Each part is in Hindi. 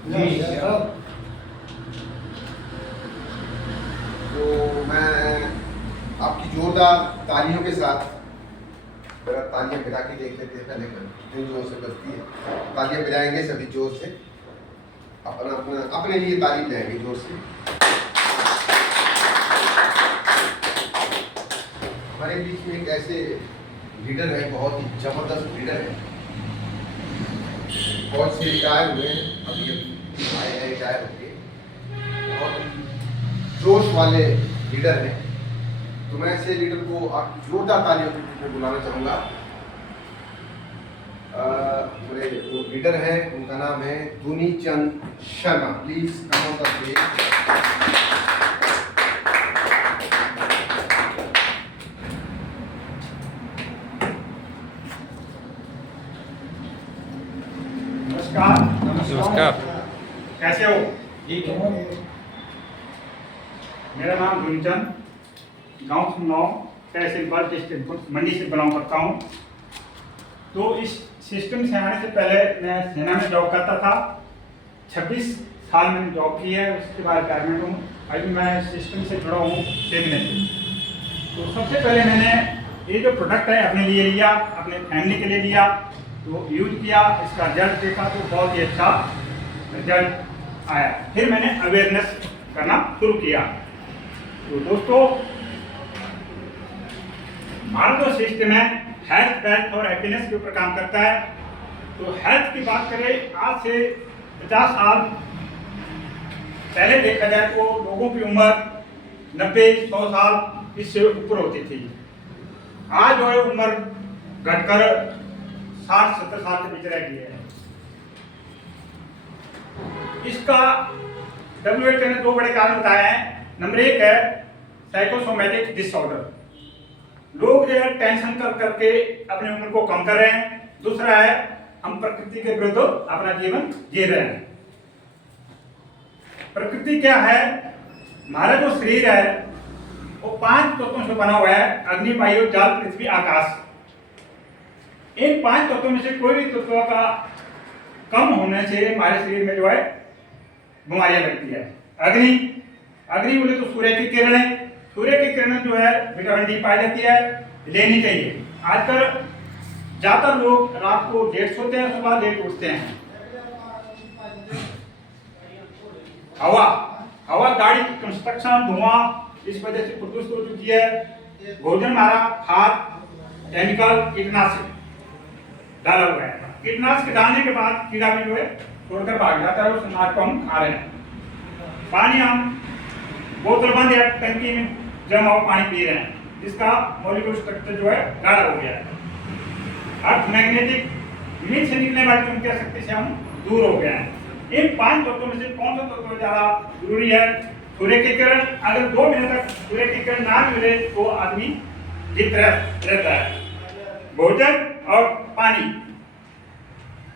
तो मैं आपकी जोरदार तालियों के साथ, जरा तालियां बजा के देख लेते हैं पहले, कितनी जोर से बजती है। तालियां बजाएंगे सभी जोर से, अपना अपना अपने लिए ताली बजाएंगे जोर से। हमारे बीच में एक ऐसे लीडर है, बहुत ही जबरदस्त लीडर है, बहुत से रिटायर हुए हैं, अभी आए हैं रिटायर होके, बहुत जोश वाले लीडर हैं। तो मैं ऐसे लीडर को आपकी जोरदार तालियों में बुलाना चाहूँगा। मेरे वो लीडर हैं, उनका नाम है Duni Chand Sharma. Please come on the stage. नमस्कार। कैसे हो? ठीक है। मेरा नाम गुंजन, गांव सुनगांव, तहसील बल डिस्ट्रिक्ट मंडी से बिलोंग करता हूं। तो इस सिस्टम से आने से पहले मैं सेना में जॉब करता था। 26 साल मैंने जॉब की है, उसके बाद रिटायरमेंट हूँ। अभी मैं सिस्टम से जुड़ा हूँ देखने से। तो सबसे पहले मैंने ये जो प्रोडक्ट है अपने लिए लिया, अपने फैमिली के लिए लिया, तो यूज किया, इसका रिजल्ट देखा तो बहुत ही अच्छा रिजल्ट आया। फिर मैंने अवेयरनेस करना शुरू किया। तो दोस्तों, हमारा जो सिस्टम है हेल्थ, वेल्थ और हैप्पीनेस के ऊपर काम करता है। तो हेल्थ की बात करें, आज से 50 साल पहले देखा जाए तो लोगों की उम्र 90-100 साल इससे ऊपर होती थी। आज जो है उम्र घटकर 60-70 साल के बीच रह गई है। इसका WHO ने 2 बड़े कारण बताए हैं। नंबर 1 है साइकोसोमैटिक डिसऑर्डर, लोग जो है टेंशन कर करके अपनी उम्र को कम कर रहे हैं। दूसरा है हम प्रकृति के विरुद्ध अपना जीवन जी रहे हैं। प्रकृति क्या है? हमारा जो शरीर है वो 5 तत्वों से बना हुआ है: अग्नि, वायु, जल, पृथ्वी, आकाश। इन 5 तत्वों में से कोई भी तत्व का कम होने से हमारे शरीर में जो है बीमारियां लगती है। अग्नि बोले तो सूर्य की किरणें, सूर्य की किरणें जो है विटामिन डी पाई जाती है, लेनी चाहिए। आजकल ज्यादातर लोग रात को लेट सोते हैं, सुबह लेट उठते हैं। हवा, गाड़ी, कंस्ट्रक्शन, धुआं, इस वजह से प्रदूषित हो चुकी है। भोजन हमारा खाद, केमिकल, कीटनाशक डाला हुआ है। कीटनाशक डालने के बाद कीड़ा भी जो है छोड़कर भाग जाता है, उस अनाज को हम खा रहे हैं। पानी हम बोतल बंद या टंकी में जमा हुआ पानी पी रहे हैं, जिसका मॉलिक्यूल स्ट्रक्चर जो है गाढ़ा हो गया है। अर्थ मैग्नेटिक जमीन से निकलने वाली चुंबकीय शक्ति से हम दूर हो गए हैं। इन 5 तत्वों में से कौन सा तत्व ज्यादा जरूरी है? सूर्य की किरण। अगर 2 महीने तक सूर्य की किरण ना मिले तो आदमी जीवित रहता है। भोजन और पानी,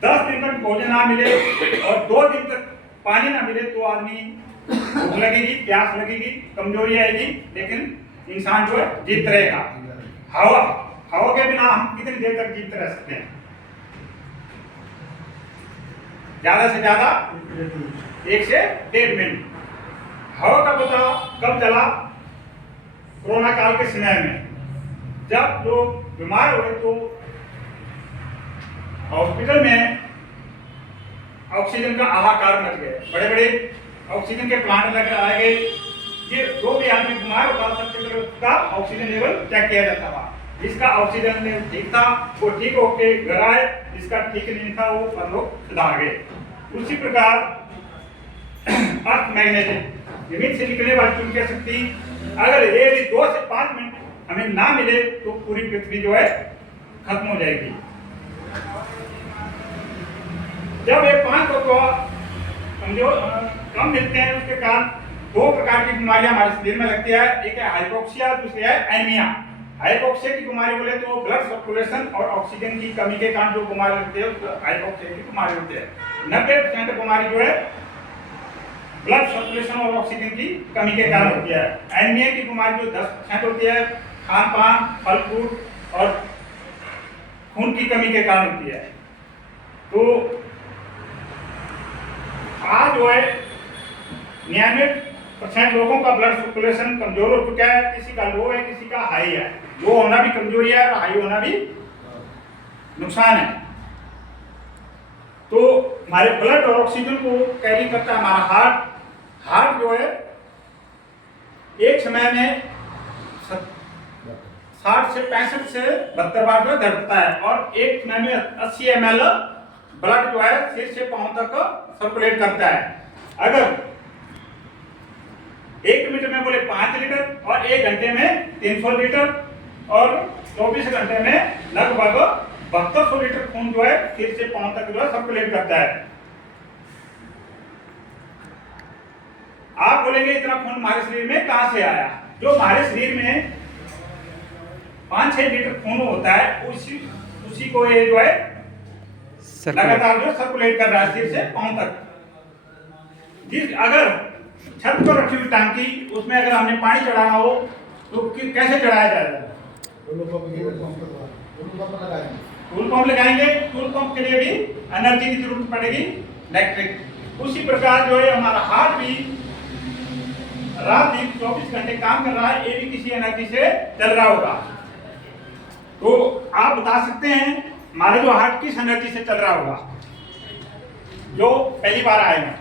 10 दिन तक भोजन ना मिले और 2 दिन तक पानी ना मिले तो आदमी भूख लगेगी, प्यास लगेगी, कमजोरी आएगी, लेकिन इंसान जो है जीवित रहेगा। हवा के बिना हम कितनी देर तक जीवित रह सकते हैं? ज्यादा से ज्यादा 1 से 1.5 मिनट। हवा का पता कब चला? कोरोना काल के समय में जब लोग बीमार हुए तो हॉस्पिटल में ऑक्सीजन का हाहाकार मच गया। बड़े बड़े ऑक्सीजन के प्लांट लगाए गए। ये जो भी आदमी बीमार होता था सबसे पहले उसका ऑक्सीजन लेवल चेक किया जाता था। जिसका ऑक्सीजन लेवल ठीक था वो ठीक होके घर आए, जिसका ठीक नहीं था वो परलोक सुधार गए। उसी प्रकार अर्थ मैग्नेटिक जमीन से निकलने वाली चुंबकीय शक्ति अगर ये भी 2 से 5 मिनट हमें ना मिले तो पूरी पृथ्वी जो है खत्म हो जाएगी। जब ये 5 तत्व कम मिलते हैं उसके कारण 2 प्रकार की बीमारियां हमारे शरीर में लगती है। एक है हाइपोक्सिया, दूसरी है एनीमिया। हाइपोक्सिया की बीमारी बोले तो ब्लड सर्कुलेशन और ऑक्सीजन की कमी के कारण जो बीमारी लगती है उसको हाइपोक्सिया की बीमारी होती है। 90% बीमारी जो है ब्लड सर्कुलेशन और ऑक्सीजन की कमी के कारण होती है। एनीमिया की बीमारी जो 10% होती है, खान पान, फल फ्रूट और खून की कमी के कारण होती है। तो आज जो है 99% लोगों का ब्लड सर्कुलेशन कमजोर हो चुका है, किसी का लो है, किसी का हाई है। लो होना भी कमजोरी है और हाई होना भी नुकसान है। तो हमारे ब्लड और ऑक्सीजन को कैरी करता है हमारा हार्ट। हार्ट जो है एक समय में 60 से 65 से 72 बार जो धड़कता है और एक समय में 80 ml ब्लड जो है सिर से पांव तक सर्कुलेट करता है। अगर 1 मिनट में बोले 5 लीटर और 1 घंटे में 300 लीटर और 24 घंटे में लगभग 7200 लीटर खून जो है सिर से पांव तक जो है सर्कुलेट करता है। आप बोलेंगे इतना खून हमारे शरीर में कहां से आया? जो हमारे शरीर में 5-6 लीटर खून होता है उसी को ये जो है लगातार जो सर्कुलेट कर रहा है सिर से पांव तक। अगर छत पर रखी हुई टांकी उसमें अगर हमने पानी चढ़ाना हो तो कैसे चढ़ाया जाएगा? टूल पंप लगाएंगे। टूल पंप के लिए भी एनर्जी की जरूरत पड़ेगी, इलेक्ट्रिक। उसी प्रकार जो है हमारा हार्ट भी रात दिन 24 घंटे काम कर रहा है, ये भी किसी एनर्जी से चल रहा होगा। तो आप बता सकते हैं हमारे जो हार्ट किस एनर्जी से चल रहा होगा? जो पहली बार आएगा,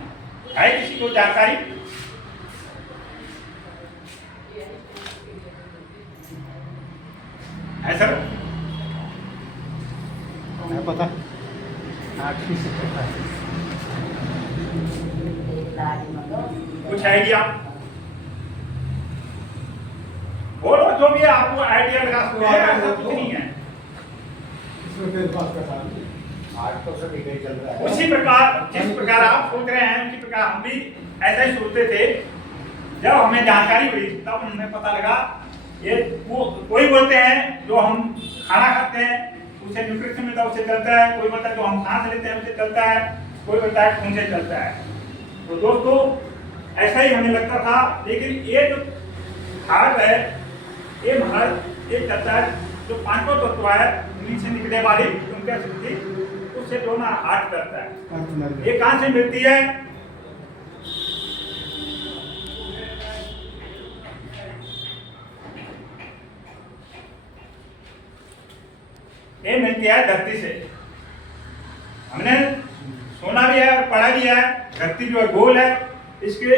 है किसी को जानकारी? है सर? पता कुछ आइडिया बोलो, जो भी है आपको आइडिया लगा सकते हैं, ऐसा कुछ नहीं है। उसी प्रकार जिस प्रकार आप सोच रहे हैं उसी प्रकार हम भी ऐसा ही सोचते थे। जब हमें जानकारी हुई तब हमें पता लगा ये कोई बोलते हैं जो हम खाना खाते हैं उसे न्यूट्रिशन मिलता है उससे चलता है, कोई बोलता है जो हम सांस लेते हैं उससे चलता है, कोई बोलता है खून से चलता है। तो दोस्तों ऐसा ही हमें लगता था, लेकिन ये जो हार्ट है ये महाराज ये चलता है जो पांचों तत्व है नीचे निकले वाली उनका शक्ति उससे जो ना हार्ट करता है। ये कहां से मिलती है? ये मिलती है धरती से। हमने सुना भी है और पढ़ा भी है, धरती जो है गोल है, इसके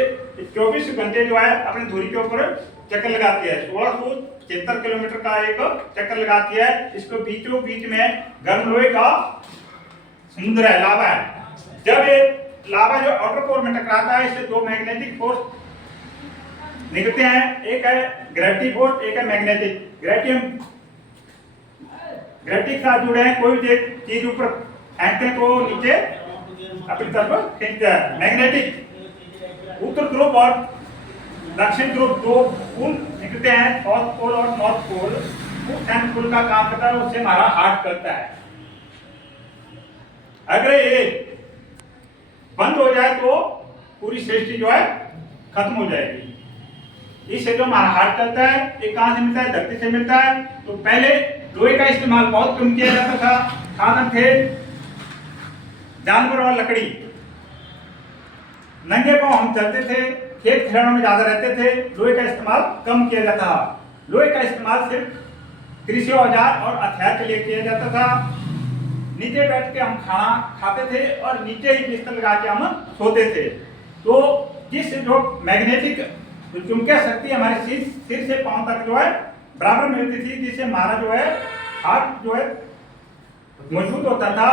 24 घंटे जो है अपनी धुरी के ऊपर चक्कर लगाती है। 1673 किलोमीटर का एक चक्कर लगाती है। इसको बीचों बीच में गर्म लोहे का समुद्र है, लावा है। जब ये लावा जो आउटर कोर में टकराता है इससे दो मैग्नेटिक फोर्स निकलते हैं, एक है ग्रेविटी फोर्स, एक है मैग्नेटिक। ग्रेविटी के साथ जुड़े हैं, कोई भी चीज ऊपर फेंकते हैं तो नीचे अपनी तरफ खींचता है। मैग्नेटिक उत्तर ध्रुव और दक्षिण ध्रुव दो पोल निकलते हैं, साउथ पोल और नॉर्थ पोल। उस सेंट पोल का काम करता है, उससे हमारा हार्ट करता है। अगर ये बंद हो जाए तो पूरी सृष्टि जो है खत्म हो जाएगी। इससे जो हमारा हार्ट चलता है ये कहां से मिलता है? धरती से मिलता है। तो पहले लोहे का इस्तेमाल बहुत कम किया जाता था, साधन थे जानवर और लकड़ी। नंगे पांव हम चलते थे, खेत खलिहानों में ज्यादा रहते थे, लोहे का इस्तेमाल कम किया जाता था। लोहे का इस्तेमाल सिर्फ कृषि औजार और हथियार के लिए किया जाता था। नीचे बैठ के हम खाना खाते थे और नीचे ही बिस्तर लगा के हम सोते थे। तो जिस जो मैग्नेटिक चुंबकीय शक्ति हमारे सिर से पांव तक जो है बराबर मिलती थी, जिससे हमारा जो है हार्ट जो है मजबूत होता था।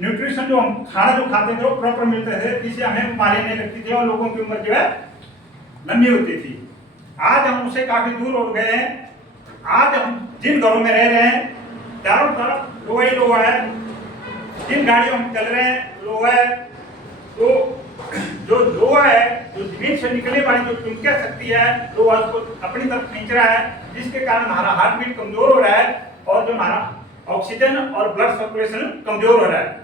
न्यूट्रिशन जो हम खाना जो खाते थे वो प्रॉपर मिलते थे, जिससे हमें बीमारी नहीं लगती थी और लोगों की उम्र जो है लंबी होती थी। आज हम उससे काफी दूर हो गए हैं। आज हम जिन घरों में रह रहे हैं चारों तरफ लोहा ही लोहा है, जिन गाड़ियों में चल रहे हैं लोहा है। तो जो लोहा है, जो जमीन से निकलने वाली जो चुंबकीय शक्ति है, लोहा उसको अपनी तरफ खींच रहा है, जिसके कारण हमारा हार्ट बीट कमजोर हो रहा है और जो हमारा ऑक्सीजन और ब्लड सर्कुलेशन कमजोर हो रहा है।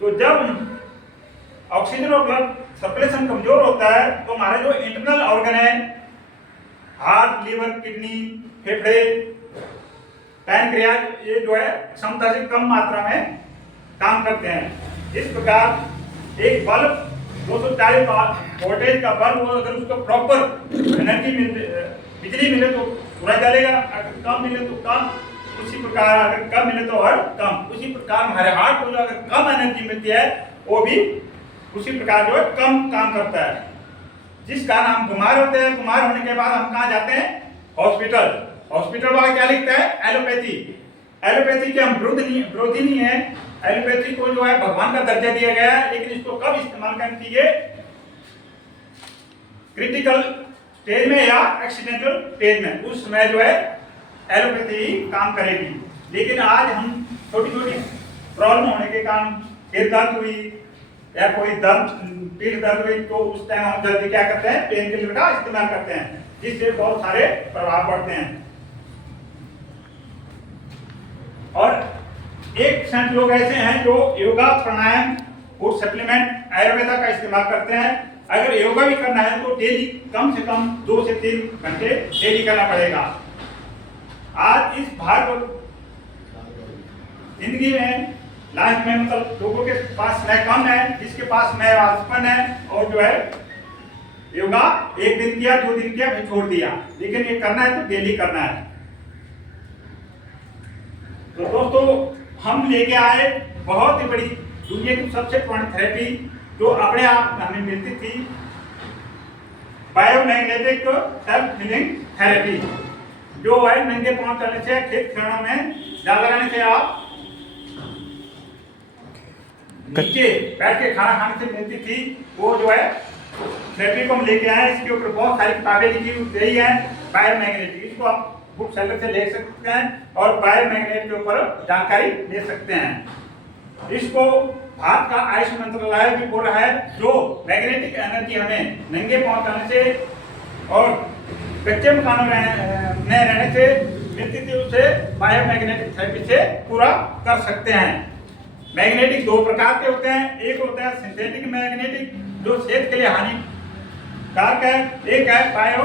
तो जब ऑक्सीजन और ब्लड सर्कुलेशन कमजोर होता है तो हमारे जो इंटरनल ऑर्गन है, हार्ट, लीवर, किडनी, फेफड़े, पैनक्रियाज, ये जो है क्षमता से कम मात्रा में काम करते हैं। इस प्रकार एक बल्ब 240 वोल्टेज का बल्ब, अगर उसको प्रॉपर एनर्जी बिजली मिले तो पूरा जलेगा, अगर कम मिले तो कम, उसी प्रकार अगर कम मिले तो और कम। उसी प्रकार हमारे हार्ट को जो अगर कम एनर्जी मिलती है वो भी उसी प्रकार जो है कम काम करता है, जिस कारण हम बीमार होते हैं। बीमार होने के बाद हम कहाँ जाते हैं? हॉस्पिटल। हॉस्पिटल वाला क्या लिखता है? एलोपैथी। एलोपैथी के हम विरोधी नहीं है। एलोपैथी को जो है भगवान का दर्जा दिया गया है, लेकिन इसको कब इस्तेमाल करना चाहिए? क्रिटिकल स्टेज में या एक्सीडेंटल स्टेज में, उस समय जो है एलोपैथी काम करेगी। लेकिन आज हम छोटी छोटी प्रॉब्लम होने के कारण सिर दर्द हुई या कोई दर्द, पीठ दर्द हुई, तो उस टाइम हम जल्दी क्या करते हैं? पेन किलर का इस्तेमाल करते हैं, जिससे बहुत सारे प्रभाव पड़ते हैं। और 1% लोग ऐसे हैं जो योगा, प्राणायाम, फूड सप्लीमेंट, आयुर्वेदा का इस्तेमाल करते हैं। अगर योगा भी करना है तो डेली कम से कम 2 से 3 घंटे डेली करना पड़ेगा। आज इस भाग जिंदगी में, लाइफ में, मतलब लोगों के पास समय कम है, जिसके पास समय वास्तवन है, और जो है योगा 1 दिन किया, 2 दिन किया, फिर छोड़ दिया। लेकिन ये करना है तो डेली करना है। तो दोस्तों, हम लेके आए बहुत ही बड़ी, दुनिया की सबसे पुरानी थेरेपी जो अपने आप हमें मिलती थी, बायोमैग्नेटिक सेल्फ हीलिंग थेरेपी, जो है नंगे पांव चलने से, खेत खलिहानों में ज्यादा रहने से, आप नीचे बैठ के खाना खाने से मिलती थी। वो जो है थेरेपी को हम लेके आए। इसके ऊपर बहुत सारी किताबें लिखी गई हैं। बायोमैग्नेटिक, इसको आप बुक सेलर से ले सकते हैं और बायोमैग्नेट के ऊपर जानकारी ले सकते हैं। इसको भारत का आयुष मंत्रालय भी बोल रहा है, जो मैग्नेटिक एनर्जी हमें नंगे पांव चलने से और कच्चे मकानों में रहने से मिलती थी, उसे बायोमैग्नेटिक थेरेपी से पूरा कर सकते हैं। मैग्नेटिक 2 प्रकार के होते हैं। एक होता है सिंथेटिक मैग्नेटिक, जो सेहत के लिए हानिकारक है। एक है बायो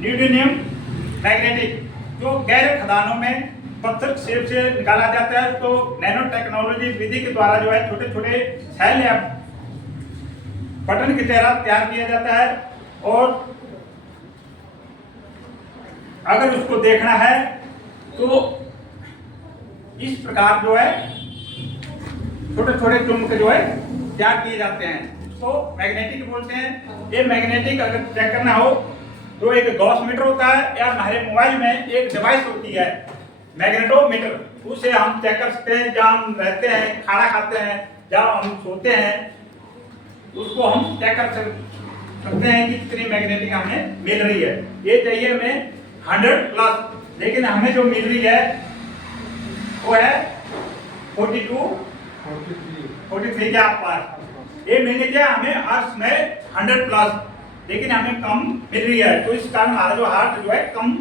न्यूटोनियम मैग्नेटिक, जो गहरे खदानों में पत्थर शेप से निकाला जाता है। तो नैनो टेक्नोलॉजी विधि के द्वारा जो है छोटे छोटे सेल या बटन की तरह तैयार किया जाता है। और अगर उसको देखना है तो इस प्रकार जो है छोटे छोटे चुंबक जो है तैयार किए जाते हैं, इसको मैग्नेटिक बोलते हैं। ये मैग्नेटिक अगर चेक करना हो तो एक गॉस मीटर होता है, या हमारे मोबाइल में एक डिवाइस होती है मैग्नेटोमीटर, उसे हम चेक कर सकते हैं। जहाँ हम रहते हैं, खाना खाते हैं, जहाँ हम सोते हैं, उसको हम चेक कर सकते हैं कि कितनी मैग्नेटिक हमें मिल रही है। ये चाहिए हमें 100+, लेकिन हमें जो मिल रही है वो है 43 के आसपास। ये मिलने के हमें अर्थ में 100+, लेकिन हमें कम मिल रही है। तो इस कारण हमारा जो हार्ट जो है कम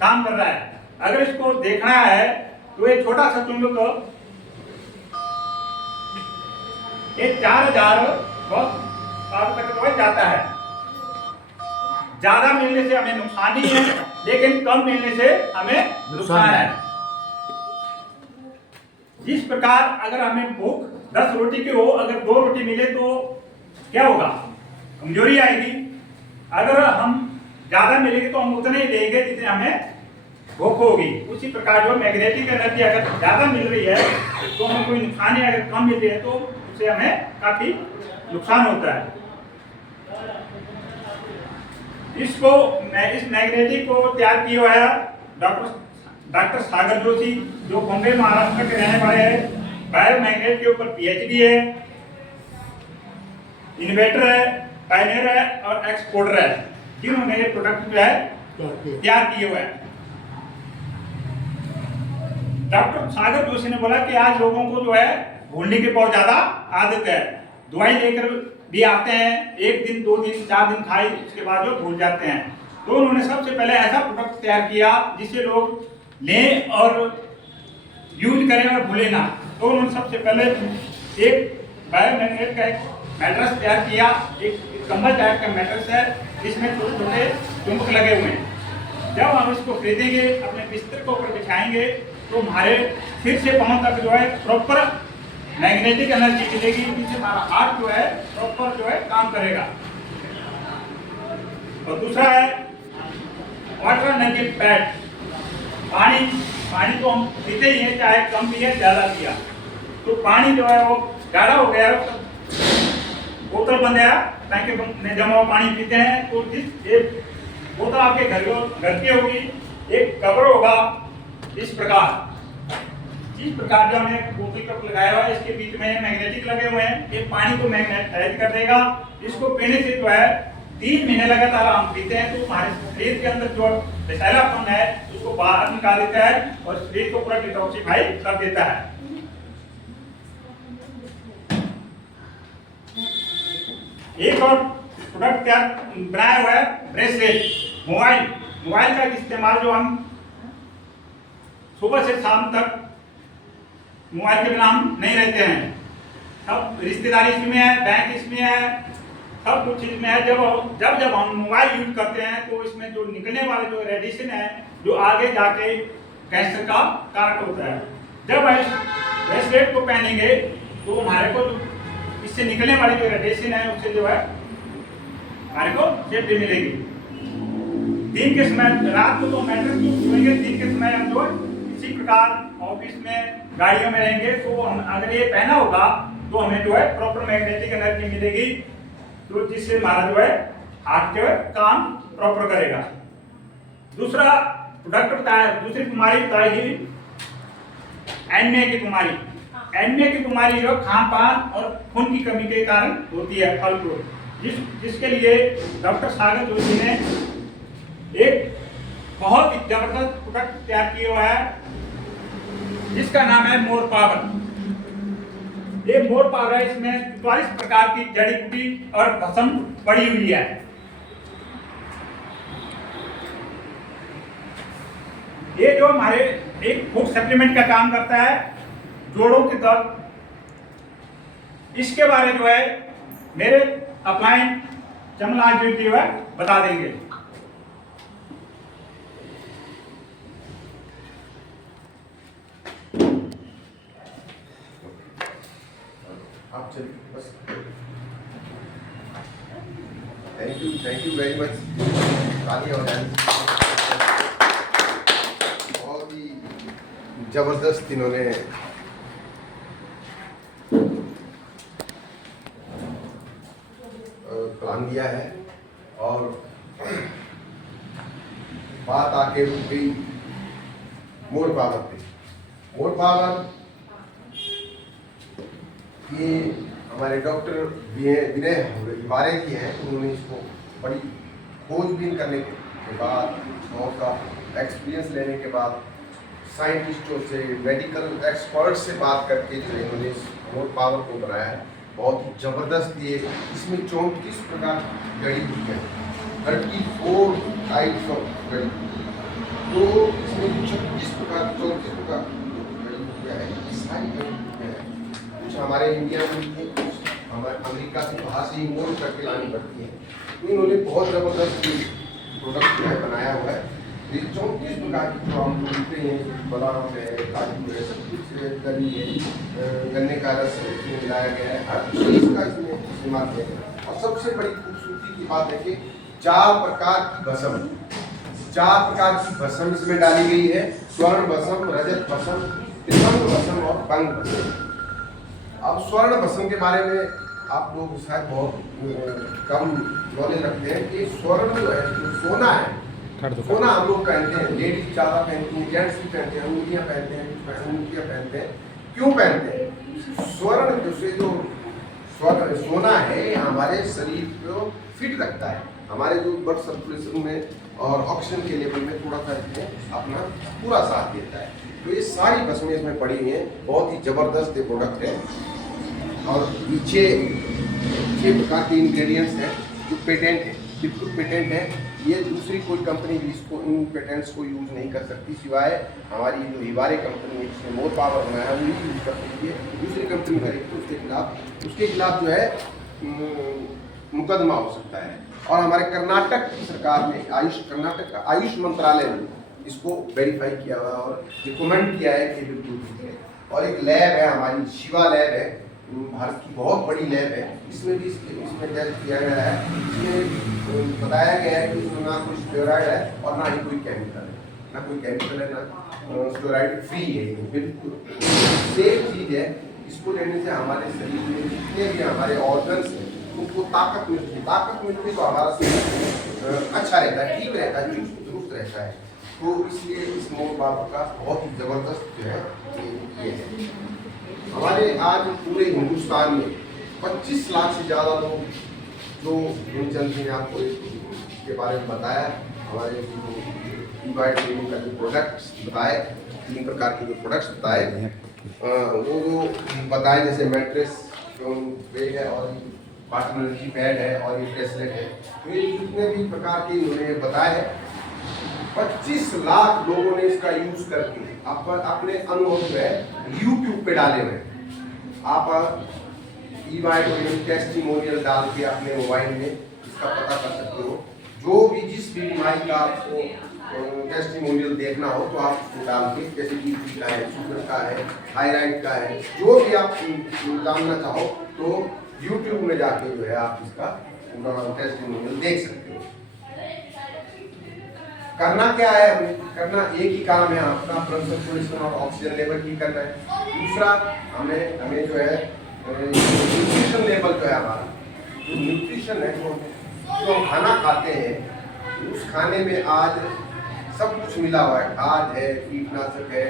काम कर रहा है। अगर इसको देखना है तो ये छोटा सा चुंबक, ये 4000 तक जो है जाता है। ज्यादा मिलने से हमें नुकसान ही है, लेकिन कम मिलने से हमें नुकसान है। जिस प्रकार अगर हमें भूख 10 रोटी की हो, अगर 2 रोटी मिले तो क्या होगा? कमजोरी आएगी। अगर हम ज्यादा मिलेगी तो हम उतने ही लेंगे जितने हमें भूख होगी। उसी प्रकार जो मैग्नेटिक एनर्जी अगर ज्यादा मिल रही है तो हमें कोई नुकसान है, अगर कम मिल रही है तो उससे हमें काफी नुकसान होता है। इस मैग्नेटिक को तैयार किया हुआ है डॉक्टर सागर जोशी, जो बॉम्बे महाराष्ट्र के रहने वाले हैं। बायोमैग्नेट के ऊपर PhD है, इन्वेंटर है, पायनियर है और एक्सपोर्टर है, जिन्होंने ये प्रोडक्ट जो है तैयार किए हुए हैं। डॉक्टर सागर जोशी ने बोला कि आज लोगों को जो है भूलने की बहुत ज्यादा आदत है। दवाई लेकर भी आते हैं, 1 दिन 2 दिन 4 दिन खाई, उसके बाद जो भूल जाते हैं। तो उन्होंने सबसे पहले ऐसा प्रोडक्ट तैयार किया जिससे लोग लें और यूज करें और भूले ना। तो उन्होंने सबसे पहले एक बायोमैग्नेट का एक मैट्रेस तैयार किया। एक कंबल टाइप का मैट्रेस है, जिसमें छोटे छोटे चुंबक लगे हुए हैं। जब हम इसको खरीदेंगे, अपने बिस्तर के ऊपर बिछाएंगे, तो हमारे सिर से पांव तक जो है प्रॉपर मैग्नेटिक एनर्जी मिलेगी, जिससे हमारा हार्ट जो है प्रॉपर जो है काम करेगा। और दूसरा है वाटर एनर्जी पैड। पानी तो हम पीते ही हैं, चाहे कम पिए ज़्यादा पिया, तो पानी जो है वो गाढ़ा हो गया, बोतल बन गया, टैंकी में जमा हुआ पानी पीते हैं। तो जिस एक बोतल आपके घर की होगी, एक कवर होगा इस प्रकार जो हमने बोतल कप लगाया हुआ है, इसके बीच में मैग्नेटिक लगे हुए हैं, ये पानी को मैग्नेटाइज कर देगा। इसको पीने से जो है 3 महीने लगातार हम पीते हैं तो हमारे शरीर के अंदर जो विषैलापन है उसको बाहर निकाल देता है और शरीर को पूरा डिटॉक्सिफाई कर देता है। एक और प्रोडक्ट क्या बनाया हुआ है, ब्रेसलेट। मोबाइल का इस्तेमाल जो हम सुबह से शाम तक मोबाइल के बिना हम नहीं रहते हैं। सब रिश्तेदारी इसमें है, बैंक इसमें है, सब कुछ इसमें है। जब हम मोबाइल यूज करते हैं तो इसमें जो निकलने वाले जो रेडिएशन है जो आगे जाके कैंसर का कारक होता है। जब हम ब्रेसलेट को पहनेंगे तो हमारे को इससे निकलने वाली जो रेडिएशन है उससे जो है हमारे को सेफ्टी मिलेगी। दिन के समय, रात को तो मैटर सोएंगे, दिन के समय हम जो इसी प्रकार ऑफिस में गाड़ियों में रहेंगे तो हम अगर ये पहना होगा तो हमें जो है प्रॉपर मैग्नेटिक एनर्जी मिलेगी, तो जिससे हमारा जो है हार्ट जो है काम प्रॉपर करेगा। दूसरा प्रोडक्ट बताया, दूसरी बीमारी बताई एनीमिया की बीमारी। एनीमिया की बीमारी जो खान पान और खून की कमी के कारण होती है, फल फ्रूट, जिसके लिए डॉक्टर सागर जोशी ने एक बहुत ही जबरदस्त प्रोडक्ट तैयार किया हुआ है जिसका नाम है मोर पावर। ये मोर पावर है, इसमें 44 प्रकार की जड़ी बूटी और भस्म पड़ी हुई है। ये जो हमारे एक फूड सप्लीमेंट का काम करता है, जोड़ों के दर्द, इसके बारे में जो है मेरे अपलाइन चमलाल जी जो है बता देंगे। आप चलिए बस। Thank you very much. तालियां हो जाए। बहुत ही जबरदस्त इन्होंने प्लान दिया है और बात आके रुक गई मोर पावर पे। मोर पावर ये हमारे डॉक्टर विनय हिवारे जी हैं, उन्होंने इसको बड़ी खोजबीन करने के बाद और का एक्सपीरियंस लेने के बाद साइंटिस्टों से, मेडिकल एक्सपर्ट से बात करके जो इन्होंने इस मोर पावर को बनाया है। बहुत ही ज़बरदस्त ये, इसमें 34 प्रकार की जड़ी बूटियाँ, 34 टाइप्स ऑफ जड़ी, तो इसमें 36 प्रकार 34 प्रकार जड़ी बूटियाँ हैं। सारी जड़ी बूटियाँ हैं, कुछ हमारे इंडिया में भी है, कुछ हमारे अमेरिका से बाहर से इम्पोर्ट करके लानी पड़ती है। तो इन्होंने बहुत ज़बरदस्त प्रोडक्ट जो है बनाया हुआ है। ये 34 प्रकार की जो हम बोलते हैं, बादाम है, काजू है, सब कुछ गन्नी है, गन्ने का रस इसमें मिलाया गया है, हर चीज़ का इसमें इस्तेमाल किया गया है। और सबसे बड़ी खूबसूरती की बात है कि 4 प्रकार की भस्म, 4 प्रकार की भस्म इसमें डाली गई है। स्वर्ण भस्म, रजत भस्म, त्रिभंग भस्म और पंग भस्म। अब स्वर्ण भस्म के बारे में आप लोग शायद बहुत कम नॉलेज रखते हैं कि स्वर्ण जो है, जो सोना है, सोना हम लोग पहनते हैं, लेडीज ज़्यादा पहनती हैं, जेंट्स भी पहनते हैं, अंगूठियाँ पहनते हैं, अंगूठियाँ पहनते हैं। क्यों पहनते हैं? स्वर्ण जो स्वर्ण सोना है हमारे शरीर को फिट रखता है, हमारे जो ब्लड सर्कुलेशन में और ऑक्सीजन के लेवल में थोड़ा सा अपना पूरा साथ देता है। तो ये सारी भस्में इसमें पड़ी हुई हैं, बहुत ही ज़बरदस्त ये प्रोडक्ट है। और पीछे 6 प्रकार के इंग्रेडिएंट्स हैं जो पेटेंट है, बिल्कुल पेटेंट है। ये दूसरी कोई कंपनी भी इसको, इन पेटेंट्स को यूज़ नहीं कर सकती सिवाय हमारी जो हिवारे कंपनी है जिसने मोर पावर बनाया है वही यूज़ कर सकती है। दूसरी कंपनी करेगी तो उसके खिलाफ जो है मुकदमा हो सकता है। और हमारे कर्नाटक की सरकार ने कर्नाटक का आयुष मंत्रालय ने इसको वेरीफाई किया हुआ और रिकमेंड किया है कि बिल्कुल ठीक है। और एक लैब है हमारी, शिवा लैब है, भारत की बहुत बड़ी लैब है। इसमें भी इसमें टेस्ट किया गया है। इसमें बताया गया है कि इसमें ना कोई स्टेरॉइड है और ना ही कोई केमिकल है, ना कोई केमिकल है, ना स्टेरॉइड फ्री है, ये बिल्कुल सेफ चीज़ है। इसको लेने से हमारे शरीर में जितने भी हमारे ऑर्गन्स हैं उनको ताकत मिलती है। ताकत मिलती है तो हमारा शरीर अच्छा रहता है, ठीक रहता है, चुस्त दुरुस्त रहता है। तो इसलिए इस मोर बाबा का बहुत ही ज़बरदस्त जो है ये है। हमारे आज पूरे हिंदुस्तान में 25 लाख से ज़्यादा लोग, जो गुणचंद जी ने आपको इसके बारे में बताया, हमारे जो ई-बाइट ट्रेनिंग का जो प्रोडक्ट्स बताए, 3 प्रकार के जो प्रोडक्ट्स बताए, वो जो बताए जैसे मैट्रेस जो बेड है और वाटर एनर्जी पैड है और ये ब्रेसलेट है, तो ये जितने भी प्रकार के इन्होंने बताए हैं, 25 लाख लोगों ने इसका यूज करके अपने अनुभव जो है YouTube पे डाले हुए हैं। आप ई-बाइट टेस्टिमोनियल डाल के अपने मोबाइल में इसका पता कर सकते हो। जो भी जिस भी बीमारी का आपको टेस्टिमोनियल देखना हो तो आप उसको डाल के, जैसे बीपी का है, शुगर का है, थायराइड का है, जो भी आप जानना चाहो तो YouTube में जाके जो है आप इसका पूरा टेस्टिमोनियल देख सकते हो। करना क्या है, हमें करना एक ही काम है, अपना ब्लड सर्कुलेशन और ऑक्सीजन लेवल ठीक करना है। दूसरा हमें जो है न्यूट्रिशन लेवल जो है हमारा, जो न्यूट्रिशन है, जो हम खाना खाते हैं उस खाने में आज सब कुछ मिला हुआ है। खाद है, कीटनाशक है,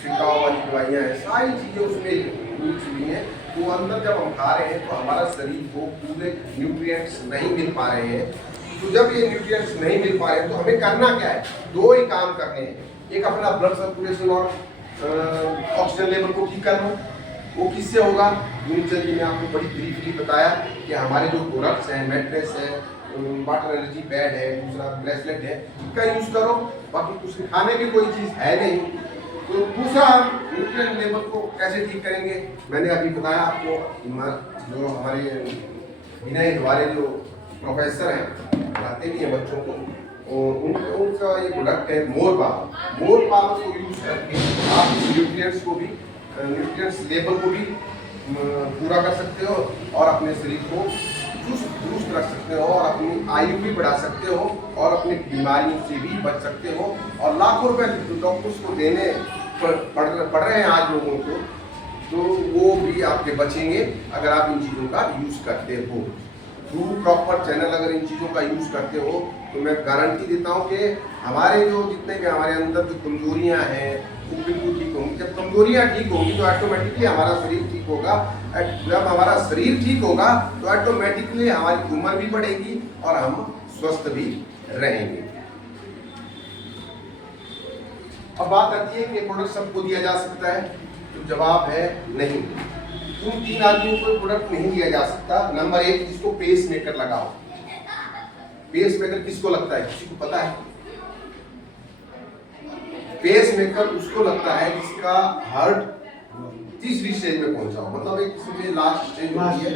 छिड़काव वाली दवाइयाँ हैं, सारी चीज़ें उसमें मिक्स हुई हैं। तो अंदर जब हम खा रहे हैं तो हमारा शरीर को पूरे न्यूट्रिएंट्स नहीं मिल पा रहे हैं। तो जब ये न्यूट्रिएंट्स नहीं मिल पा रहे हैं तो हमें करना क्या है, 2 ही काम करने हैं। एक अपना ब्लड सर्कुलेशन और ऑक्सीजन लेवल को ठीक करना। वो किससे होगा, गुणचंद जी ने आपको बड़ी ब्रीफली बताया कि हमारे जो प्रोडक्ट्स हैं, मैट्रेस है, वाटर एनर्जी पैड है, दूसरा ब्रेसलेट है, इनका यूज करो। बाकी कुछ खाने की कोई चीज़ है नहीं। तो दूसरा न्यूट्रिएंट लेवल को कैसे ठीक करेंगे, मैंने अभी बताया आपको। जो हमारे विनय हमारे जो प्रोफेसर हैं, पढ़ाते भी हैं बच्चों को, उनका ये प्रोडक्ट है मोर पावर। मोर पावर को यूज करके आप इस न्यूट्रिएंट्स को भी, न्यूट्रिएंट्स लेवल को भी पूरा कर सकते हो और अपने शरीर को चुस्त दुरुस्त रख सकते हो और अपनी आयु भी बढ़ा सकते हो और अपनी बीमारियों से भी बच सकते हो। और लाखों रुपए डॉक्टर्स को देने पड़ रहे हैं आज लोगों को, तो वो भी आपके बचेंगे अगर आप इन चीज़ों का यूज़ करते हो। थ्रू प्रॉपर चैनल अगर इन चीज़ों का यूज़ करते हो तो मैं गारंटी देता हूँ कि हमारे जो जितने भी हमारे अंदर जो कमजोरियाँ हैं वो बिल्कुल ठीक होंगी। जब कमजोरियाँ ठीक होंगी तो ऑटोमेटिकली हमारा शरीर ठीक होगा। जब हमारा शरीर ठीक होगा तो ऑटोमेटिकली हमारी उम्र भी बढ़ेगी और हम स्वस्थ भी रहेंगे। अब बात आती है कि प्रोडक्ट सबको दिया जा सकता है, तो जवाब है नहीं। उन 3 आदमियों को प्रोडक्ट नहीं दिया जा सकता। नंबर 1, जिसको पेस मेकर लगाओ। पेस मेकर किसको लगता है, किसी को पता है? पेस मेकर उसको लगता है जिसका हार्ट तीसरी स्टेज में पहुंचा हो, मतलब एक किसी लास्ट स्टेज होती है।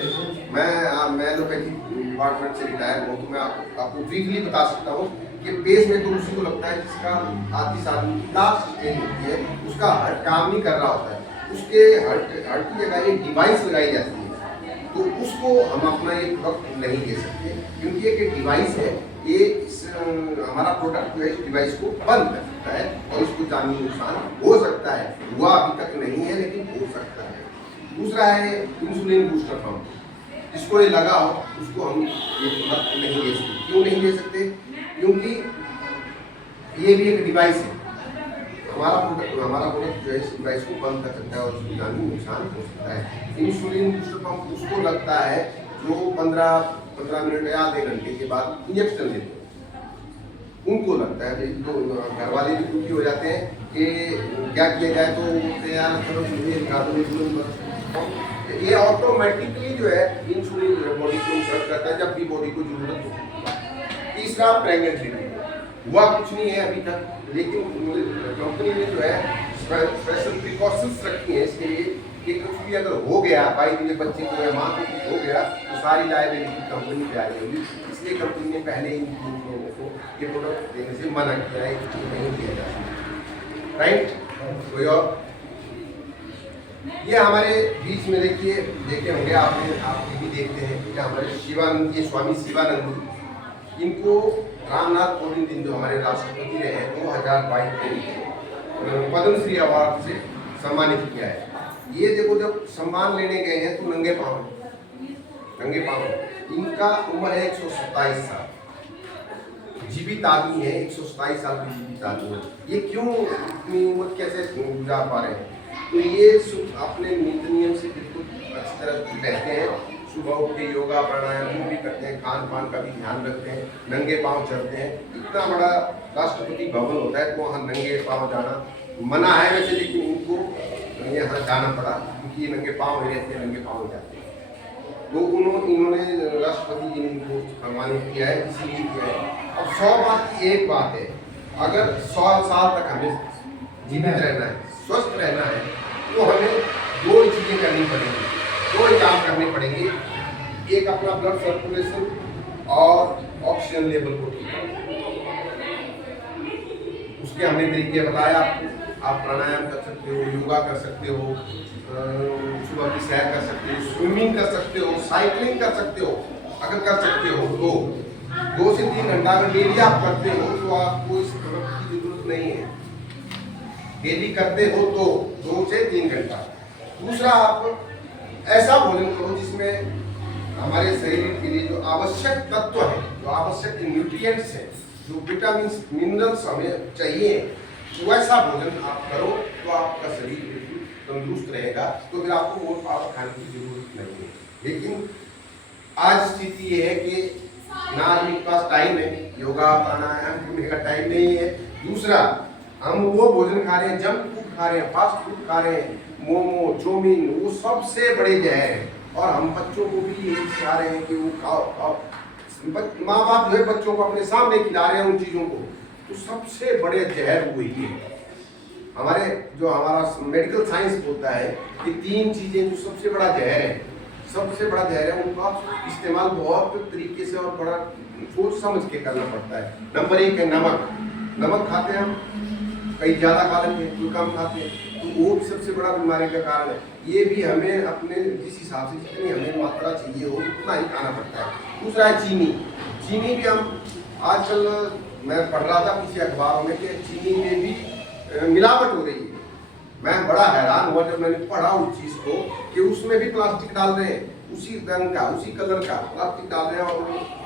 मैं एलोपैथी डिपार्टमेंट से रिटायर हूँ, तो मैं आपको ब्रीफली बता सकता हूँ कि पेस मेकर उसी को लगता है जिसका आधी साल लास्ट स्टेज होती है, उसका हार्ट काम नहीं कर रहा होता है, उसके हार्ट की जगह एक डिवाइस लगाई जाती है। तो उसको हम अपना ये प्रोडक्ट नहीं दे सकते क्योंकि एक डिवाइस है, ये हमारा प्रोडक्ट जो है इस डिवाइस को बंद कर सकता है और इसको जानी नुकसान हो सकता है। हुआ अभी तक नहीं है लेकिन हो सकता है। दूसरा है इंसुलिन बूस्टर पंप, जिसको ये लगा हो उसको हम ये प्रोडक्ट नहीं दे सकते। क्यों नहीं दे सकते? क्योंकि ये भी एक डिवाइस है। हमारा प्रोडक्ट जो है इस डिवाइस को बंद कर सकता है और उसको जानी नुकसान हो सकता है। इंसुलिन बूस्टर पंप उसको लगता है जो 15 मिनट या आधे घंटे के बाद इंजेक्शन लेते हैं, उनको लगता है। तो घर वाले भी दुखी हो जाते हैं कि क्या किया जाए, तो तैयार करो ये ऑटोमेटिकली जो है इंसुलिन बॉडी को इंसर्ट करता है जब भी बॉडी को जरूरत हो। तीसरा प्रेगनेंसी हुआ कुछ नहीं है अभी तक, लेकिन कंपनी ने जो है स्पेशल प्रिकॉशंस रखी हैं इसके लिए कि कुछ भी अगर हो गया, भाई मेरे बच्चे को या माँ को कुछ हो गया तो सारी लायबिलिटी कंपनी पे आ जाएगी। इसलिए कंपनी ने पहले इन लोगों को ये प्रोडक्ट देने से मना किया है, नहीं दिया जा सकता। राइट? कोई और ये हमारे बीच में देखिए देखे होंगे आपने, आप भी देखते हैं कि हमारे शिवानंद, ये स्वामी शिवानंद, इनको रामनाथ कोविंद जो हमारे राष्ट्रपति रहे हैं 2022 में पद्मश्री अवार्ड से सम्मानित किया है। ये देखो जब सम्मान लेने गए हैं तो नंगे पाँव। इनका उम्र है 127 साल, जीवित आदमी है, 127 साल की जीवित आदमी है। ये क्यों इतनी उम्र कैसे गुजार पा रहे हैं? तो ये अपने नीति नियम से बिल्कुल अच्छी तरह रहते हैं। सुबह उठ के योगा प्राणायाम भी करते हैं, खान पान का भी ध्यान रखते हैं, नंगे पाँव चलते हैं। इतना बड़ा राष्ट्रपति भवन होता है तो वहाँ नंगे पाँव जाना मना है वैसे, लेकिन इनको यहाँ जाना पड़ा क्योंकि ये नंगे पाँव में रहते हैं, नंगे पाँव जाते हैं। तो इन्होंने राष्ट्रपति जी ने इनको सम्मानित किया है, इसलिए किया है। अब 100 बात की एक बात है, अगर 100 साल तक हमें जीवित रहना है, स्वस्थ रहना है, तो हमें 2 चीज़ें करनी पड़ेंगी, 2 काम करने पड़ेंगे। एक अपना ब्लड सर्कुलेशन और ऑक्सीजन लेवल को ठीक करना। उसके हमने तरीके बताया आपको। आप प्राणायाम कर सकते हो, योगा कर सकते हो, सुबह की सैर कर सकते हो, स्विमिंग कर सकते हो, साइकिलिंग कर सकते हो। अगर कर सकते हो तो 2 से 3 घंटा अगर डेली आप करते हो तो आपको इस तरफ की जरूरत नहीं है। डेली करते हो तो 2 से 3 घंटा। दूसरा, आप ऐसा भोजन करो जिसमें हमारे शरीर के लिए जो आवश्यक तत्व है, जो आवश्यक न्यूट्रिएंट्स हैं, जो विटामिन मिनरल्स हमें चाहिए, वैसा भोजन आप करो तो आपका शरीर बिल्कुल तंदुरुस्त रहेगा। तो फिर आपको और पावर खाने की जरूरत नहीं है। लेकिन आज स्थिति ये है कि ना आदमी के पास टाइम है, योगा प्राणायाम करने का टाइम नहीं है। दूसरा, हम वो भोजन खा रहे हैं, जंक फूड खा रहे हैं, फास्ट फूड खा रहे हैं, मोमो चाउमीन, वो सबसे बड़े जहर है। और हम बच्चों को भी यही सिखा रहे हैं कि वो खाओ। माँ बाप जो है बच्चों को अपने सामने खिला रहे हैं उन चीज़ों को, तो सबसे बड़े जहर वही है। हमारा मेडिकल साइंस बोलता है कि 3 चीज़ें जो सबसे बड़ा जहर है, उनका इस्तेमाल बहुत तरीके से और बड़ा सोच समझ के करना पड़ता है। नंबर 1 है नमक खाते हैं हम, कई ज़्यादा खा लेते हैं, कोई कम खाते हैं, तो वो भी सबसे बड़ा बीमारी का कारण है। ये भी हमें अपने जिस हिसाब से जितनी हमें मात्रा चाहिए हो उतना ही खाना पड़ता है। दूसरा है चीनी भी हम आजकल, मैं पढ़ रहा था किसी अखबारों में कि चीनी में भी मिलावट हो रही है। मैं बड़ा हैरान हुआ जब मैंने पढ़ा उस चीज़ को कि उसमें भी प्लास्टिक डाल रहे हैं, उसी रंग का, उसी कलर का प्लास्टिक डाल रहे हैं और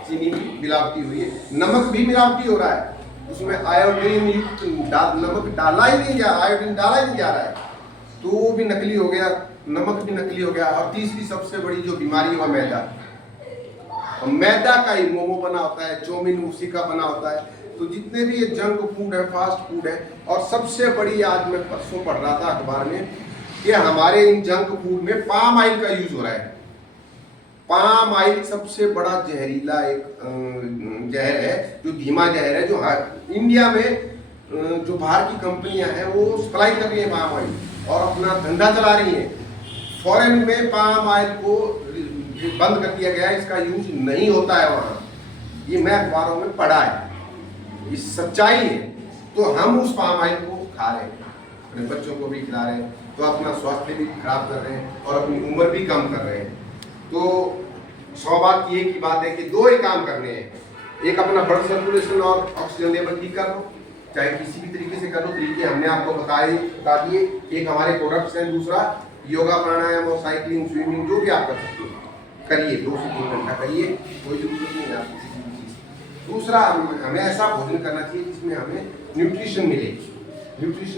चीनी भी मिलावटी हुई है। नमक भी मिलावटी हो रहा है, उसमें आयोडीन युक्त नमक डाला ही नहीं जा रहा है, तो वो भी नकली हो गया, नमक भी नकली हो गया। और तीसरी सबसे बड़ी जो बीमारी है मैदा का ही मोमो बना होता है, चाउमीन उसी का बना होता है। तो जितने भी ये जंक फूड है, फास्ट फूड है, और सबसे बड़ी, आज मैं परसों पढ़ रहा था अखबार में कि हमारे इन जंक फूड में पाम ऑयल का यूज हो रहा है। पाम ऑयल सबसे बड़ा जहरीला एक जहर है, जो धीमा जहर है, जो इंडिया में जो बाहर की कंपनियां हैं वो सप्लाई कर रही है पाम ऑयल और अपना धंधा चला रही है। फॉरेन में पाम ऑयल को बंद कर दिया गया है, इसका यूज नहीं होता है वहाँ। ये मैं अखबारों में पढ़ा है, ये सच्चाई है। तो हम उस पाम ऑयल को खा रहे हैं, अपने बच्चों को भी खिला रहे हैं, तो अपना स्वास्थ्य भी खराब कर रहे हैं और अपनी उम्र भी कम कर रहे हैं। तो 100 बात की एक ही बात है कि 2 ही काम करने हैं। एक, अपना ब्लड सर्कुलेशन और ऑक्सीजन लेवल ठीक कर लो, चाहे किसी भी तरीके से कर लो। तरीके हमने आपको बता दिए। एक हमारे प्रोडक्ट्स हैं, दूसरा योगा प्राणायाम और साइकिलिंग स्विमिंग जो भी आप कर सकते हो करिए, 2 से 3 घंटा करिए, कोई जरूरत नहीं है आपको किसी भी चीज़। दूसरा, हमें ऐसा भोजन करना चाहिए जिसमें हमें न्यूट्रिशन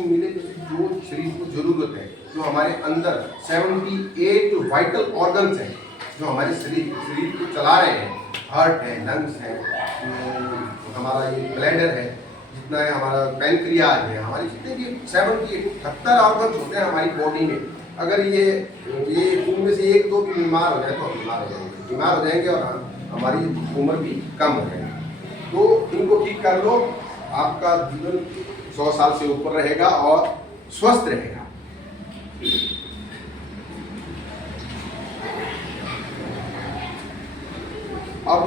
मिले जो शरीर को जरूरत है। जो हमारे अंदर 78 वाइटल ऑर्गन्स हैं जो हमारे शरीर को चला रहे हैं, हार्ट है, लंग्स है, हमारा ये ब्लैडर है, जितना है हमारा पैनक्रियाज है, हमारे जितने भी 78 ऑर्गन्स होते हैं हमारी बॉडी में। अगर ये उनमें से 1-2 भी बीमार हो जाए तो हम बीमार हो जाएंगे और हमारी उम्र भी कम हो जाएगी। तो इनको ठीक कर लो, आपका जीवन 100 साल से ऊपर रहेगा और स्वस्थ रहेगा। अब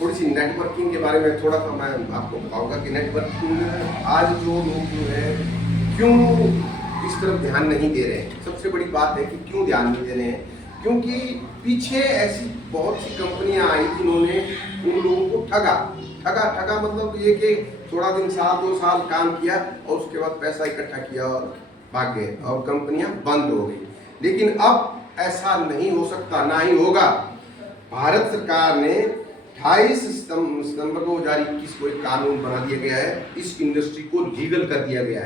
थोड़ी सी नेटवर्किंग के बारे में थोड़ा सा मैं आपको बताऊंगा कि नेटवर्किंग आज जो लोग जो है क्यों इस तरफ ध्यान नहीं दे रहे हैं। सबसे बड़ी बात है कि क्यों ध्यान नहीं दे रहे हैं, क्योंकि पीछे ऐसी बहुत सी कंपनियां आई जिन्होंने उन लोगों को ठगा मतलब ये कि थोड़ा दिन, साल 2 साल काम किया और उसके बाद पैसा इकट्ठा किया और भाग गए और कंपनियां बंद हो गई। लेकिन अब ऐसा नहीं हो सकता, ना ही होगा। भारत सरकार ने 28 सितंबर 2021 को एक कानून बना दिया गया है, इस इंडस्ट्री को लीगल कर दिया गया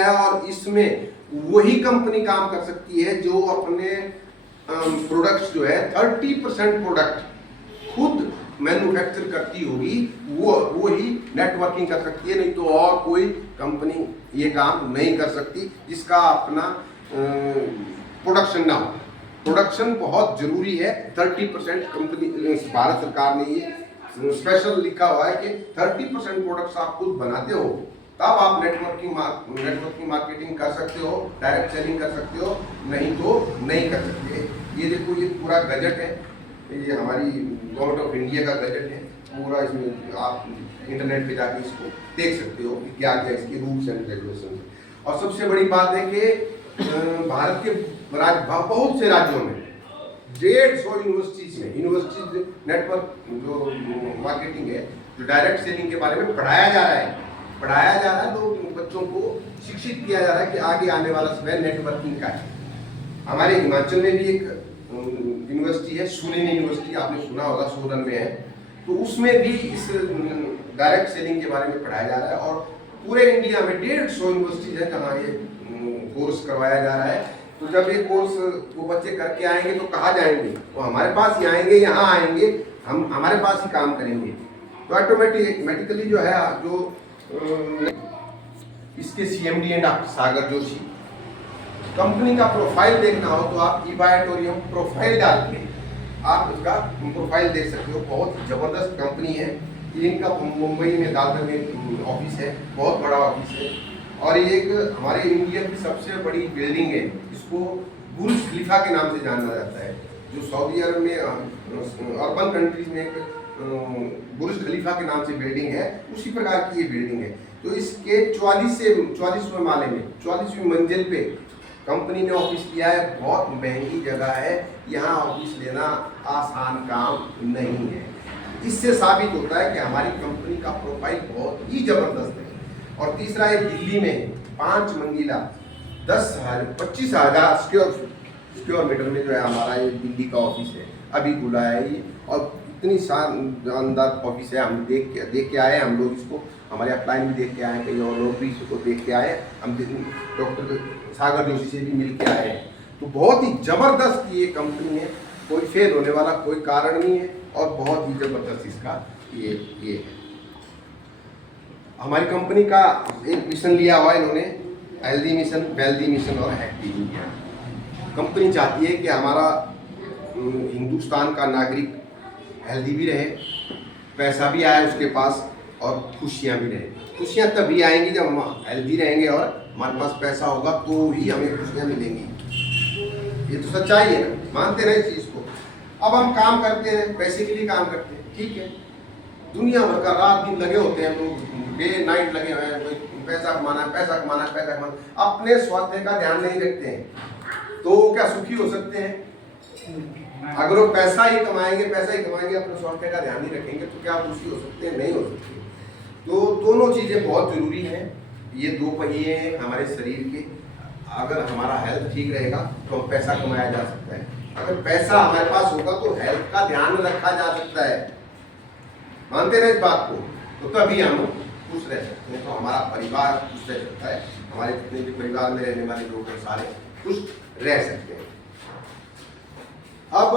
है और इसमें वही कंपनी काम कर सकती है जो अपने प्रोडक्ट्स जो है 30% प्रोडक्ट खुद मैन्युफैक्चर करती होगी, वो ही नेटवर्किंग कर सकती है, नहीं तो और कोई कंपनी ये काम नहीं कर सकती जिसका अपना प्रोडक्शन ना हो। प्रोडक्शन बहुत जरूरी है। 30% कंपनी, भारत सरकार ने ये स्पेशल लिखा हुआ है कि 30% प्रोडक्ट्स आप खुद बनाते हो तब आप नेटवर्किंग मार्केटिंग कर सकते हो, डायरेक्ट सेलिंग कर सकते हो, नहीं तो नहीं कर सकते। ये देखो, ये पूरा बजट है, ये हमारी गवर्नमेंट ऑफ इंडिया का बजट है पूरा। इसमें आप इंटरनेट पे जाके इसको देख सकते हो कि क्या क्या इसके रूल्स एंड रेगुलेशन है। और सबसे बड़ी बात है कि भारत के बहुत से राज्यों में 150 यूनिवर्सिटीज नेटवर्क जो मार्केटिंग है, जो डायरेक्ट सेलिंग के बारे में पढ़ाया जा रहा है। तो बच्चों को शिक्षित किया जा रहा है कि आगे आने वाला समय नेटवर्किंग का है। हमारे हिमाचल में भी एक यूनिवर्सिटी है, सुनील यूनिवर्सिटी, आपने सुना होगा, सोलन में है। तो उसमें भी इस डायरेक्ट सेलिंग के बारे में पढ़ाया जा रहा है और पूरे इंडिया में 150 यूनिवर्सिटीज है जहाँ ये कोर्स करवाया जा रहा है। तो जब ये कोर्स वो बच्चे करके आएंगे तो कहाँ जाएंगे? वो हमारे पास ही आएंगे, यहाँ आएंगे, हम हमारे पास ही काम करेंगे। तो ऑटोमेटिकली जो है, जो इसके CMD and Sagar Joshi, company का प्रोफाइल देखना हो तो आप ईबायोटोरियम प्रोफाइल डाल के आप उसका प्रोफाइल देख सकते हो। बहुत ही जबरदस्त कंपनी है। इनका मुंबई में दादर में ऑफिस है, बहुत बड़ा ऑफिस है और ये एक हमारे इंडिया की सबसे बड़ी बिल्डिंग है। इसको बुर्ज खलीफा के नाम से जाना जाता है, जो सऊदी अरब में अर्बन कंट्रीज में एक बुर्ज खलीफा के नाम से बिल्डिंग है, उसी प्रकार की ये बिल्डिंग है। तो इसके 44वें माले में 44वीं मंजिल पे कंपनी ने ऑफिस किया है। बहुत महंगी जगह है, यहाँ ऑफिस लेना आसान काम नहीं है। इससे साबित होता है कि हमारी कंपनी का प्रोफाइल बहुत ही जबरदस्त है। और तीसरा है दिल्ली में 5 मंजिला 25,000 स्क्वायर मीटर में जो है हमारा ये दिल्ली का ऑफिस है, अभी खुला है ये। और इतनी शानदार ऑफिस है, हम देख के आए हम लोग इसको, हमारे अपलाइन भी देख के आए, कई और लोग भी इसको देख के आए, हम डॉक्टर सागर जोशी से भी मिल के आए हैं। तो बहुत ही ज़बरदस्त ये कंपनी है, कोई फेल होने वाला कोई कारण नहीं है और बहुत ही ज़बरदस्त इसका ये है। हमारी कंपनी का एक मिशन लिया हुआ है इन्होंने, हेल्दी मिशन, वेल्दी मिशन और हैप्पी इंडिया। कंपनी चाहती है कि हमारा हिंदुस्तान का नागरिक हेल्दी भी रहे, पैसा भी आए उसके पास और खुशियाँ भी रहे। खुशियाँ तभी आएंगी जब हम हेल्दी रहेंगे और हमारे पास पैसा होगा तो ही हमें खुशियाँ मिलेंगी। ये तो सच्चाई है ना, मानते रहे इस चीज़ को। अब हम काम करते हैं, पैसे के लिए काम करते हैं, ठीक है। दुनिया भर का रात दिन लगे होते हैं लोग, डे नाइट लगे हुए हैं, कोई पैसा कमाना, अपने स्वास्थ्य का ध्यान नहीं रखते हैं तो क्या सुखी हो सकते हैं? अगर वो पैसा ही कमाएंगे, अपने स्वास्थ्य का ध्यान नहीं रखेंगे तो क्या खुशी हो सकते हैं? नहीं हो सकते। तो दोनों चीज़ें बहुत ज़रूरी हैं। ये 2 पहिए हैं हमारे शरीर के। अगर हमारा हेल्थ ठीक रहेगा तो पैसा कमाया जा सकता है, अगर पैसा हमारे पास होगा तो हेल्थ का ध्यान रखा जा सकता है। मानते रहे इस बात को, तो तभी हम खुश रह सकते हैं, तो हमारा परिवार खुश रह सकता है, हमारे जितने भी परिवार में रहने वाले लोग हैं सारे खुश रह सकते हैं। अब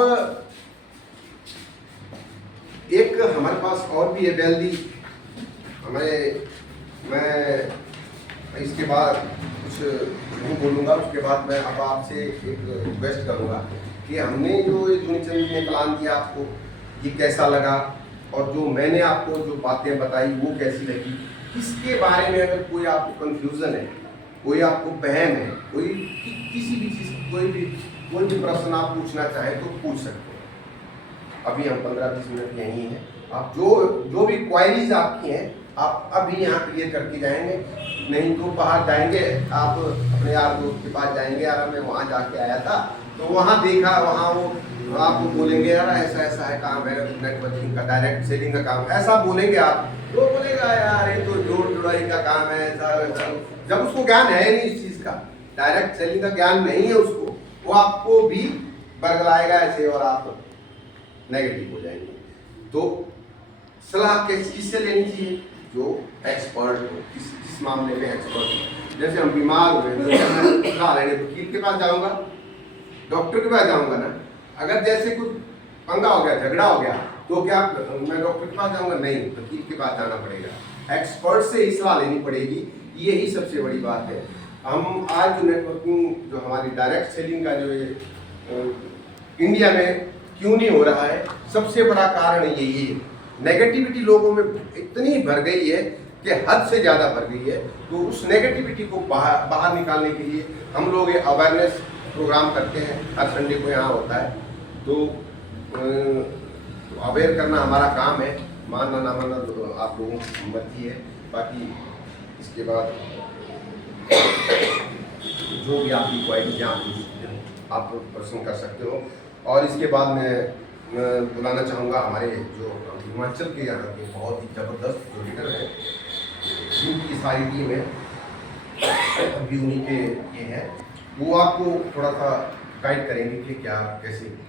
एक हमारे पास और भी है वेल्दी, मैं इसके बाद कुछ नहीं बोलूँगा, उसके बाद मैं अब आपसे एक रिक्वेस्ट करूँगा कि हमने जो यूनिचंद ने प्लान दिया आपको, ये कैसा लगा और जो मैंने आपको जो बातें बताई वो कैसी लगी। इसके बारे में अगर कोई आपको कन्फ्यूज़न है, कोई आपको वहम है, कोई किसी भी चीज़ कोई भी प्रश्न आप पूछना चाहें तो पूछ सकते हैं। अभी हम 15-20 मिनट यहीं हैं, आप जो भी क्वायरीज आपकी हैं आप अभी यहाँ क्लियर करके जाएंगे, नहीं तो बाहर जाएंगे आप अपने यार दोस्त के पास जाएंगे, यार मैं वहाँ जाके आया था तो वहाँ देखा, वहाँ वो आपको बोलेंगे यार ऐसा ऐसा है काम है नेटवर्किंग का, डायरेक्ट सेलिंग का काम, ऐसा बोलेंगे आप, वो बोलेगा यार ये तो जोड़ जुड़ाई का काम है ऐसा वैसा। जब उसको ज्ञान है नहीं इस चीज़ का, डायरेक्ट सेलिंग का ज्ञान नहीं है उसको, वो आपको भी बरगलाएगा ऐसे और आप नेगेटिव हो जाएंगे। तो सलाह किससे लेनी चाहिए? जो एक्सपर्ट हो, किस मामले में एक्सपर्ट हो। जैसे हम बीमार हुए तो मैं सलाह लेने वकील के पास जाऊंगा, डॉक्टर के पास जाऊंगा ना। अगर जैसे कुछ पंगा हो गया, झगड़ा हो गया, तो क्या मैं डॉक्टर के पास जाऊंगा? नहीं, वकील के पास जाना पड़ेगा, एक्सपर्ट से ही सलाह लेनी पड़ेगी। यही सबसे बड़ी बात है। हम आज जो नेटवर्किंग, जो हमारी डायरेक्ट सेलिंग का जो ये इंडिया में क्यों नहीं हो रहा है, सबसे बड़ा कारण यही है। नेगेटिविटी लोगों में इतनी भर गई है कि हद से ज़्यादा भर गई है। तो उस नेगेटिविटी को बाहर निकालने के लिए हम लोग ये अवेयरनेस प्रोग्राम करते हैं, हर संडे को यहाँ होता है। तो अवेयर करना हमारा काम है, मानना ना मानना तो आप लोगों की मर्जी है। बाकी इसके बाद जो भी आपकी क्वालिटी आप प्रश्न कर सकते हो। और इसके बाद मैं बुलाना चाहूँगा हमारे जो हिमाचल के यहाँ के बहुत ही ज़बरदस्त जो लीडर हैं, जिनकी सारी टीम है अभी उन्हीं के ये हैं, वो आपको थोड़ा सा गाइड करेंगे कि क्या कैसे